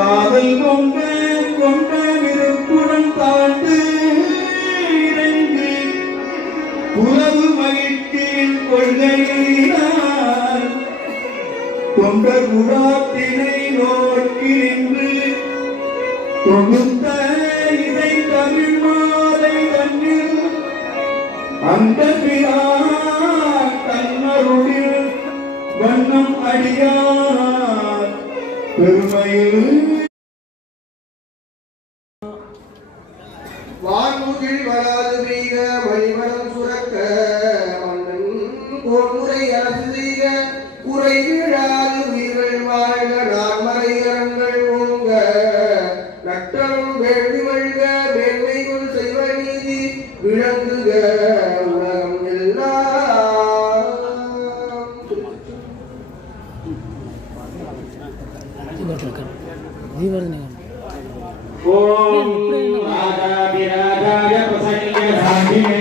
காதல் கொண்ட கொண்ட விருப்புடன் தாழ்ந்து இறங்கி உறவு மகிழ்ச்சியின் கொள்கையினால் கொண்ட குடாத்தினை நோக்கி நின்று தொகுத்த இதை தமிழ் மாலை தன்னில் அந்த தன்னருளில் வண்ணம் அடியார் பெருமையில் வான்முகில் வளாது பெய்க வழிவளம் சுரக்க மன்னன் கோன்முறை அரசு செய்க குறை வீழாது உயிர்கள் வாழ்க நான்மறை அறங்கள் ஓங்க நட்டம் வேள்வி வழ்க மேன்மைகள் செய்வ நீதி விளங்குக உலகம் எல்லாம். ஓம் ராஜாதிராஜாய பிரசன்ன சாந்திமே